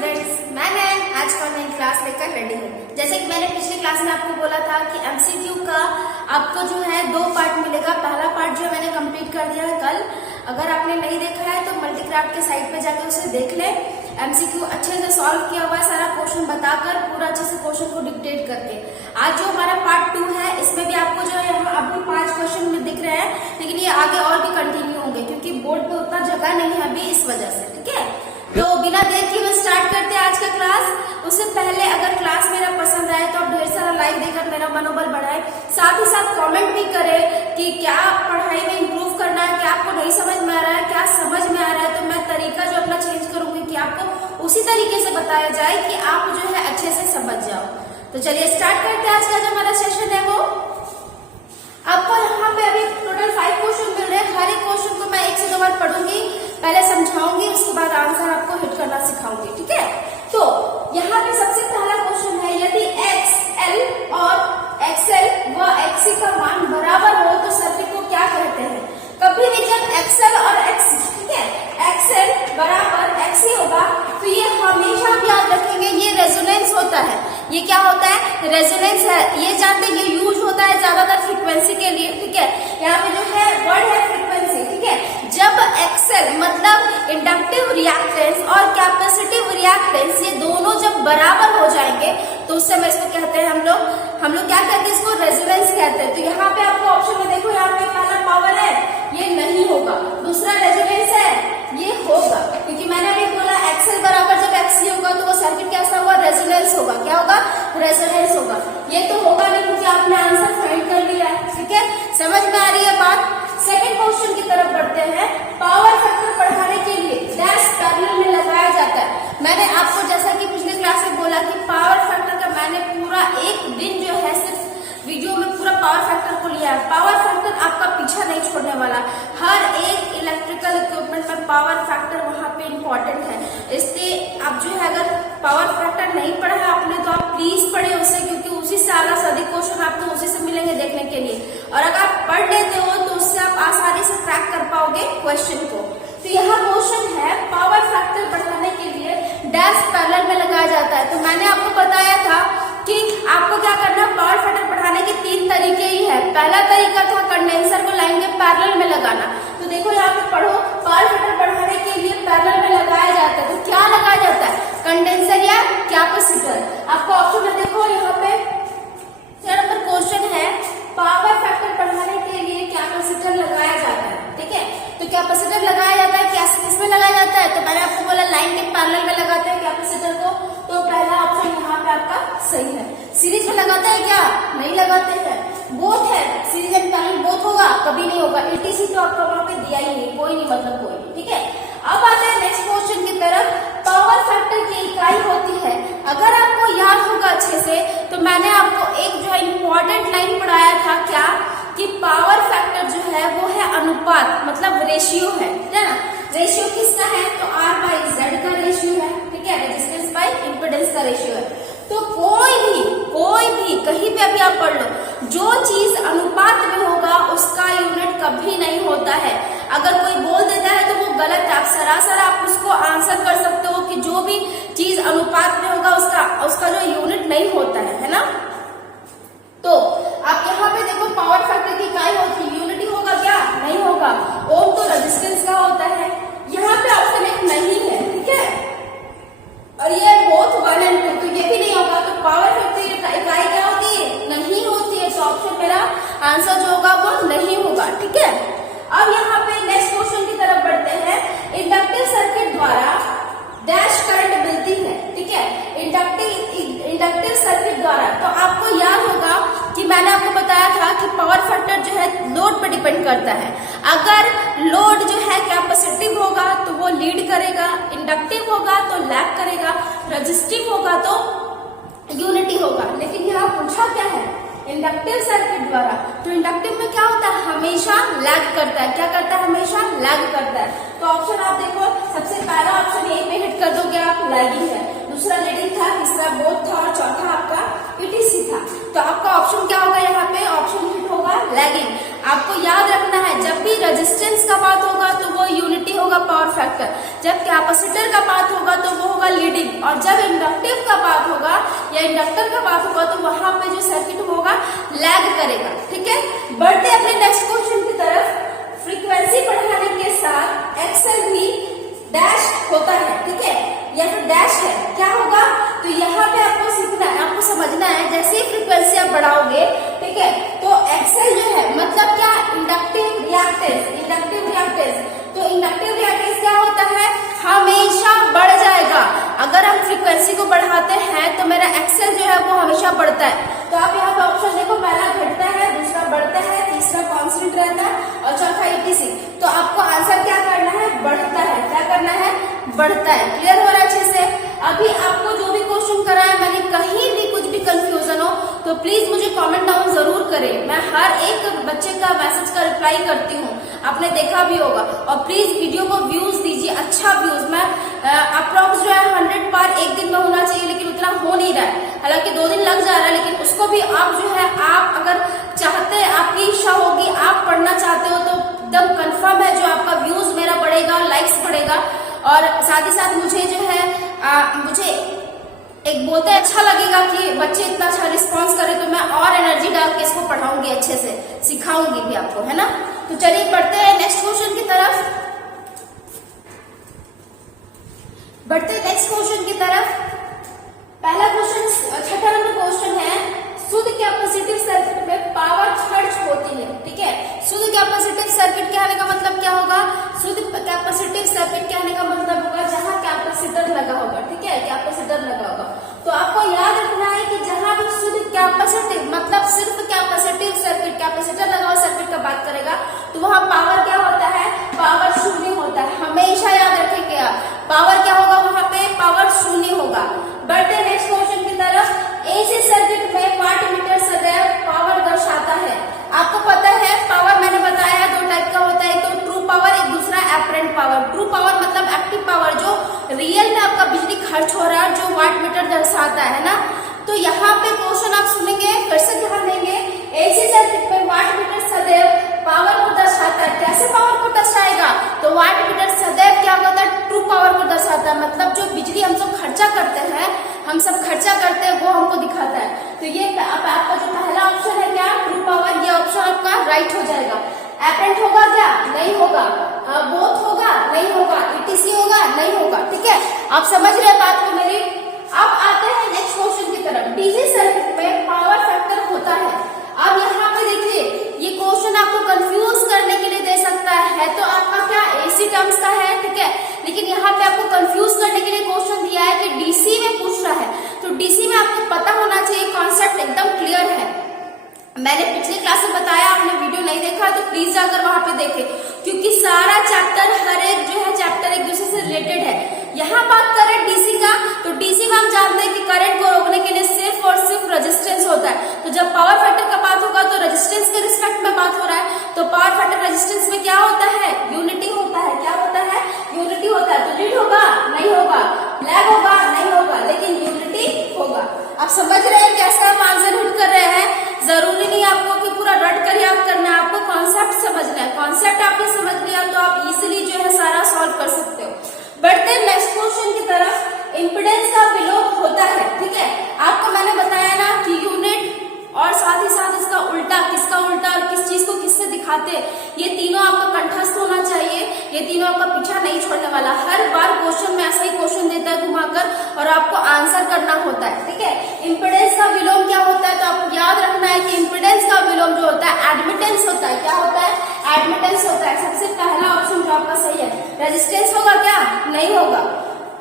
Students, मैं आज का ऑनलाइन क्लास लेकर रेडी हूँ। जैसे कि मैंने पिछले क्लास में आपको बोला था कि एमसीक्यू का आपको जो है 2 पार्ट मिलेगा। पहला पार्ट जो मैंने कंप्लीट कर दिया है कल। अगर आपने नहीं देखा है तो मल्टीक्राफ्ट के साइट पे जाके उसे देख ले। एमसीक्यू अच्छे से सॉल्व किया हुआ है, सारा क्वेश्चन बताकर पूरा अच्छे से क्वेश्चन को डिक्टेट करके। आज जो हमारा पार्ट 2 है इसमें भी आपको जो है यहाँ अभी 5 क्वेश्चन में दिख रहे हैं, लेकिन ये आगे और भी कंटिन्यू होंगे क्योंकि बोर्ड पे उतना जगह नहीं है अभी, इस वजह से। ठीक है, तो बिना देर किए हुए स्टार्ट करते हैं आज का क्लास। उससे पहले अगर क्लास मेरा पसंद आए तो आप ढेर सारा लाइक देकर मेरा मनोबल बढ़ाए, साथ ही साथ कमेंट भी करें कि क्या पढ़ाई में इंप्रूव करना है, क्या आपको नहीं समझ में आ रहा है, क्या समझ में आ रहा है, तो मैं तरीका जो अपना चेंज करूंगी कि आपको उसी तरीके से बताया जाए कि आप जो है अच्छे से समझ जाओ। तो चलिए स्टार्ट करते हैं आज का जो हमारा सेशन है वो। आपको यहाँ पे अभी टोटल 5 क्वेश्चन मिल रहे हैं। हर एक क्वेश्चन को मैं 1 से 2 बार पढ़ूंगी, पहले समझाऊंगी, उसके बाद आंसर आपको हिट करना सिखाऊंगी। ठीक है, तो यहाँ पे सबसे पहला क्वेश्चन है, यदि XL और XL व XC का मान बराबर हो तो सर्किट को क्या कहते हैं। कभी भी जब XL और XC, ठीक है, XL बराबर XC होगा तो ये हमेशा आप याद रखेंगे ये रेजोनेंस होता है। ये क्या होता है? रेजोनेंस है। ये जानते हैं, ये यूज होता है ज्यादातर फ्रीक्वेंसी के लिए। ठीक है, यहाँ पे जो है वर्ड है फ्रीक्वेंसी। ठीक है, जब XL मतलब इंडक्टिव रिएक्टेंस और कैपेसिटिव रिएक्टेंस ये दोनों जब बराबर हो जाएंगे तो उस समय इसको कहते हैं हम लोग क्या कहते हैं, इसको रेजोनेंस कहते हैं। तो यहाँ पे आपको ऑप्शन में देखो, यहाँ पे पहला पावर है, ये नहीं होगा। दूसरा रेजोनेंस है, ये होगा, क्योंकि मैंने अभी बोला XL बराबर जब XC होगा तो वो सर्किट कैसा होगा? रेजोनेंस होगा। क्या होगा? रेजोनेंस होगा। ये तो होगा नहीं क्योंकि आपने आंसर फाइंड कर लिया है। ठीक है, समझ में आ रही है बात। सेकंड क्वेश्चन की तरफ बढ़ते हैं। पावर फैक्टर बढ़ाने के लिए डैश पैरेलल में लगाया जाता है। मैंने आपको जैसा कि पिछले क्लास में बोला कि पावर फैक्टर का मैंने पूरा एक दिन जो है सिर्फ वीडियो में पूरा पावर फैक्टर को लिया है। पावर फैक्टर आपका पीछा नहीं छोड़ने वाला। हर एक इलेक्ट्रिकल इक्विपमेंट में पावर फैक्टर वहां पे इम्पोर्टेंट है। इसलिए आप जो है अगर पावर फैक्टर नहीं पढ़ा है आपने तो आप प्लीज पढ़े उसे, क्योंकि उसी से आधा से अधिक क्वेश्चन आपको उसी से मिलेंगे देखने के लिए। और अगर आप पढ़ लेते हो तो उससे आप आसानी से ट्रैक कर पाओगे क्वेश्चन को। तो यहाँ क्वेश्चन है, पावर फैक्टर बढ़ाने के लिए डैश पैरेलल में लगाया जाता है। तो मैंने आपको बताया था कि आपको क्या करना, पावर फैक्टर बढ़ाने के 3 तरीके ही है। पहला तरीका था कंडेंसर को लाइन के पैरेलल में लगाना। तो देखो यहाँ पे पढ़ो, पावर फैक्टर बढ़ाने के लिए पैरेलल में लगाया जाता है। तो क्या लगाया जाता है? कंडेंसर या कैपेसिटर। आपको ऑप्शन में देखो, यहाँ पे नंबर क्वेश्चन है, पावर फैक्टर बढ़ाने के लिए कैपेसिटर लगाया जाता है। ठीक है, तो कैपेसिटर लगाया जाता है, किसमें लगाया जाता है? तो मैंने आपको बोला लाइन के पैरेलल में लगाते हैं कैपेसिटर को। तो पहला ऑप्शन यहाँ पे आपका सही है। सीरीज में लगाते हैं क्या? नहीं लगाते हैं। बोथ है, सीरीज एंड पैरेलल बोथ होगा? कभी नहीं होगा। ETC तो आपका वहां पे दिया ही नहीं, कोई नहीं, मतलब कोई। ठीक है, अब आते हैं नेक्स्ट क्वेश्चन की तरफ। पावर फैक्टर की इकाई होती है, अगर आपको याद होगा अच्छे से तो मैंने आपको एक जो है इंपॉर्टेंट लाइन पढ़ाया था, क्या कि पावर फैक्टर जो है वो है अनुपात, मतलब रेशियो है ना। रेशियो किसका है? तो R/Z का रेशियो है। ठीक है, रेजिस्टेंस बाय इम्पीडेंस का रेशियो है। तो कोई भी कहीं पे अभी आप पढ़ लो, जो चीज अनुपात में होगा उसका यूनिट कभी नहीं होता है। अगर कोई बोल देता है तो वो गलत है। आप सरासर आप उसको आंसर कर सकते हो कि जो भी चीज अनुपात में होगा उसका जो यूनिट नहीं होता है ना। तो आप यहाँ पे देखो, पावर फैक्टर की इकाई होती है, यूनिटी होगा क्या? नहीं होगा। ओम तो रेजिस्टेंस का होता है। यहाँ पे ऑप्शन 1 नहीं है। ठीक है, और ये बोथ 1 और 2, तो ये भी नहीं होगा। तो पावर फैक्टर की इकाई क्या होती है? नहीं होती है। तो ऑप्शन मेरा आंसर जो होगा वो नहीं होगा। ठीक है, अब यहाँ पे नेक्स्ट क्वेश्चन की तरफ बढ़ते हैं। इंडक्टिव सर्किट द्वारा डैश करंट मिलती है। ठीक है, इंडक्टिव सर्किट द्वारा। तो आपको याद होगा कि मैंने आपको बताया था कि पावर फैक्टर जो है लोड पर डिपेंड करता है। अगर लोड जो है कैपेसिटिव होगा तो वो लीड करेगा, इंडक्टिव होगा तो लैग करेगा, रेजिस्टिव होगा तो यूनिटी होगा। लेकिन यहाँ पूछा क्या है? इंडक्टिव सर्किट द्वारा। तो इंडक्टिव में क्या होता है? हमेशा लैग करता है। क्या करता है? हमेशा लैग करता है। तो ऑप्शन आप देखो, सबसे पहला ऑप्शन ए पे हिट कर दोगे आप, लैगिंग है। दूसरा लीडिंग था, तीसरा बोथ था और चौथा आपका ETC था। तो आपका ऑप्शन क्या होगा? यहाँ पे ऑप्शन हिट होगा लैगिंग। आपको याद रखना है, जब भी रेजिस्टेंस का बात होगा तो वो यूनिटी होगा पावर फैक्टर, जब कैपेसिटर का बात होगा तो वो होगा लीडिंग, और जब इंडक्टिव का बात होगा या इंडक्टर का बात होगा तो वहां पे जो सर्किट होगा लैग करेगा। ठीक है, बढ़ते अपने नेक्स्ट क्वेश्चन की तरफ। फ्रीक्वेंसी बढ़ाने के साथ एक्सएल भी डैश होता है। ठीक है, या फिर डैश है, क्या होगा? तो यहाँ पे आपको सीखना है, आपको समझना है। जैसे ही फ्रीक्वेंसी आप बढ़ाओगे, ठीक है, तो एक्सएल जो है मतलब क्या? Inductive reactance. इंडक्टिव रिएक्टेंस, तो इंडक्टिव रिएक्टेंस क्या होता है? हमेशा बढ़ जाएगा। अगर हम फ्रीक्वेंसी को बढ़ाते हैं तो मेरा एक्सएल जो है वो हमेशा बढ़ता है। तो आप यहाँ पे ऑप्शन देखो, पहला घटता है, दूसरा बढ़ता है, तीसरा कांस्टेंट रहता है और चौथा ETC। तो आपको आंसर क्या करना है? बढ़ता है। क्या करना है? बढ़ता है। क्लियर हो रहा है अच्छे से? अभी आपको जो भी क्वेश्चन कराया मैंने, कहीं भी कुछ भी कंफ्यूजन हो तो प्लीज मुझे कमेंट डाउन जरूर करें। मैं हर एक बच्चे का मैसेज का रिप्लाई करती हूँ, आपने देखा भी होगा। और प्लीज वीडियो को व्यूज दीजिए, अच्छा व्यूज। मैं अप्रॉक्स जो है 100 बार एक दिन में होना चाहिए, लेकिन उतना हो नहीं रहा है। हालांकि 2 दिन लग जा रहा है, लेकिन उसको भी आप जो है, आप अगर चाहते हैं, आपकी इच्छा होगी, आप पढ़ना चाहते हो तो एकदम कंफर्म है जो आपका व्यूज मेरा बढ़ेगा, लाइक्स बढ़ेगा। और साथ ही साथ मुझे जो है मुझे एक बोलते अच्छा लगेगा कि बच्चे इतना अच्छा रिस्पांस करे, तो मैं और एनर्जी डाल के इसको पढ़ाऊंगी, अच्छे से सिखाऊंगी भी आपको, है ना। तो चलिए बढ़ते हैं नेक्स्ट क्वेश्चन की तरफ। नेक्स्ट क्वेश्चन की तरफ। पहला क्वेश्चन, छठा नंबर क्वेश्चन है, शुद्ध कैपेसिटिव सर्किट में पावर खर्च होती है। ठीक है, शुद्ध कैपेसिटिव सर्किट कहने का मतलब क्या होगा? शुद्ध कैपेसिटिव सर्किट कहने का मतलब होगा जहां कैपेसिटर लगा होगा। ठीक है, कैपेसिटर लगा होगा। तो आपको याद रखना है कि जहां भी शुद्ध कैपेसिटिव मतलब सिर्फ कैपेसिटिव सर्किट, कैपेसिटर लगा हुआ सर्किट का बात करेगा, तो वहां पावर क्या होता है? पावर शून्य होता है। हमेशा याद रखेंगे आप, पावर क्या होगा वहां पे? पावर शून्य होगा। बढ़ते नेक्स्ट क्वेश्चन की तरफ। एसी सर्किट में वाटमीटर सदैव पावर दर्शाता है। आपको पता है पावर मैंने बताया 2 टाइप का होता है, एक तो ट्रू पावर, एक दूसरा एपरेंट पावर। ट्रू पावर मतलब एक्टिव पावर, जो रियल में आपका बिजली खर्च हो रहा है, जो वाटमीटर दर्शाता है ना। तो यहाँ पे क्वेश्चन आप सुनेंगे, फिर से ध्यान देंगे। एसी सर्किट में वाटमीटर सदैव पावर को दर्शाता है। कैसे पावर को दर्शाएगा? तो वाटमीटर सदैव क्या होता है? ट्रू पावर को दर्शाता है। मतलब जो बिजली हम सब खर्चा करते हैं, हम सब खर्चा करते हैं, वो हमको दिखाता है। तो ये आपका जो पहला ऑप्शन है क्या? ट्रू पावर, ये ऑप्शन आपका राइट हो जाएगा। एपरेंट होगा क्या? नहीं होगा। बोथ होगा? नहीं होगा। ETC होगा? नहीं होगा। ठीक है, आप समझ रहे बात को मेरी। अब आते हैं नेक्स्ट क्वेश्चन की तरफ। डीसी सर्किट में पावर फैक्टर होता है। अब यहाँ पे देखिए, ये क्वेश्चन आपको कंफ्यूज करने के लिए दे सकता है तो आपका क्या एसी टर्म्स का है, ठीक है, लेकिन यहाँ पे आपको कंफ्यूज करने के लिए क्वेश्चन दिया है कि डीसी में पूछ रहा है। तो डीसी में आपको पता होना चाहिए, कॉन्सेप्ट एकदम क्लियर है। मैंने पिछले क्लास में बताया, आपने वीडियो नहीं देखा तो प्लीज जाकर वहां पे देखें, क्योंकि सारा चैप्टर, हर एक जो है चैप्टर एक दूसरे से रिलेटेड है। यहाँ बात करें डीसी का, तो डीसी में हम जानते हैं कि करंट को रोकने के लिए सिर्फ और सिर्फ रेजिस्टेंस होता है। तो जब पावर फैक्टर का बात होगा तो रेजिस्टेंस के रिस्पेक्ट में बात हो रहा है, तो पावर फैक्टर रेजिस्टेंस में क्या होता है? यूनिटी होता है। क्या होता है? यूनिटी होता है। तो लीड होगा? नहीं होगा। लैग होगा? नहीं होगा, लेकिन यूनिटी होगा। आप समझ रहे हैं कैसे आप आंसर हिट कर रहे हैं? जरूरी नहीं आपको कि पूरा रट कर याद करना है, आपको कॉन्सेप्ट समझना है। कॉन्सेप्ट आपने समझ लिया तो आप इजीली जो है सारा सॉल्व कर सकते हो। बढ़ते हैं नेक्स्ट क्वेश्चन की तरफ। इंपिडेंस का विलोप होता है। ठीक है, आपको मैंने बताया ना कि यूनिट और साथ ही साथ इसका उल्टा, किसका उल्टा और किस चीज को किससे दिखाते हैं, ये तीनों आपका कंठस्थ होना चाहिए। ये तीनों आपका पीछा नहीं छोड़ने वाला। हर बार क्वेश्चन में ऐसा ही क्वेश्चन देता है घुमाकर और आपको आंसर करना होता है। ठीक है, इंपिडेंस का विलोम क्या होता है? तो आपको याद रखना है कि इंपिडेंस का विलोम जो होता है एडमिटेंस होता है। क्या होता है? एडमिटेंस होता है। सबसे पहला ऑप्शन जो आपका सही है। रेजिस्टेंस होगा क्या? नहीं होगा।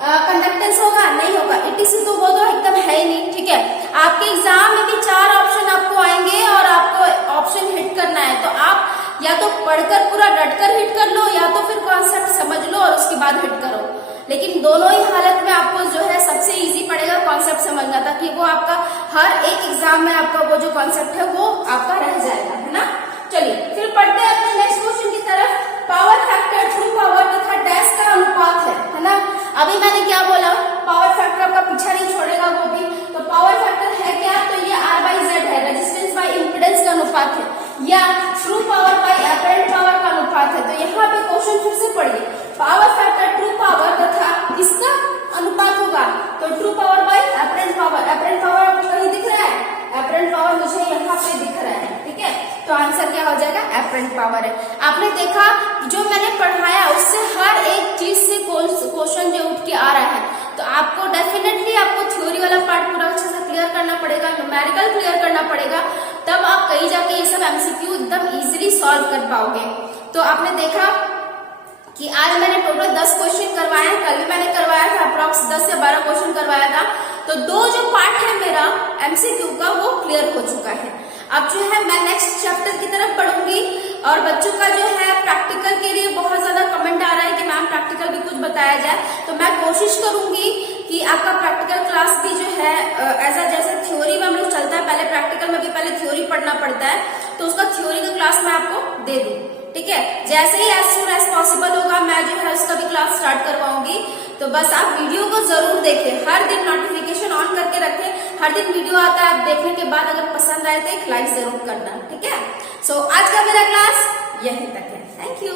कंडक्टेंस होगा? नहीं होगा। ETC तो वो तो एकदम है ही नहीं। ठीक है, आपके एग्जाम में भी 4 ऑप्शन आपको आएंगे और आपको ऑप्शन हिट करना है, तो आप या तो पढ़कर पूरा रटकर हिट कर लो या तो फिर कॉन्सेप्ट समझ लो और उसके बाद हिट करो। लेकिन दोनों ही हालत में आपको जो है सबसे इजी पड़ेगा कॉन्सेप्ट समझना, ताकि वो आपका हर एक एग्जाम में आपका वो जो कॉन्सेप्ट है वो आपका रह जाएगा, है ना। चलिए फिर पढ़ते हैं अपने नेक्स्ट क्वेश्चन की तरफ। पावर फैक्टर ट्रू पावर तथा डैश का अनुपात है ना। अभी मैंने क्या बोला? पावर फैक्टर आपका पीछा नहीं छोड़ेगा वो भी। तो पावर फैक्टर है क्या? तो ये R/Z है, रेजिस्टेंस बाय इंपिडेंस का अनुपात है, या true power bye apparent power का अनुपात है। तो यहाँ पे क्वेश्चन फिर से पढ़िए। पावर फैक्टर ट्रू पावर तथा किसका अनुपात होगा? स्टडी पावर है। आपने देखा जो मैंने पढ़ाया उससे हर एक चीज से क्वेश्चन जो उठ के आ रहा है, तो आपको डेफिनेटली आपको थ्योरी वाला पार्ट पूरा अच्छे से क्लियर करना पड़ेगा, न्यूमेरिकल क्लियर करना पड़ेगा, तब आप कहीं जाके ये सब एमसीक्यू एकदम इजीली सॉल्व कर पाओगे। तो आपने देखा कि आज मैंने टोटल 10 क्वेश्चन करवाए हैं, कल भी मैंने करवाया था अप्रॉक्स 10 या 12 क्वेश्चन करवाया था। तो 2 जो पार्ट है मेरा एमसीक्यू का वो क्लियर हो चुका है। अब जो है मैं नेक्स्ट चैप्टर की तरफ पढ़ूंगी, और बच्चों का जो है प्रैक्टिकल के लिए बहुत ज्यादा कमेंट आ रहा है कि मैम प्रैक्टिकल भी कुछ बताया जाए, तो मैं कोशिश करूंगी कि आपका प्रैक्टिकल क्लास भी जो है ऐसा जैसे थ्योरी में हम लोग चलता है, पहले प्रैक्टिकल में भी पहले थ्योरी पढ़ना पड़ता है, तो उसका थ्योरी का क्लास मैं आपको दे दूं, ठीक है। जैसे ही एज सून एज पॉसिबल होगा मैं जो है उसका भी क्लास स्टार्ट करवाऊंगी। तो बस आप वीडियो को जरूर देखें, हर दिन नोटिफिकेशन ऑन करके रखें, हर दिन वीडियो आता है, आप देखने के बाद अगर पसंद आए तो एक लाइक जरूर करना, ठीक है। सो आज का मेरा क्लास यहीं तक है। Thank you.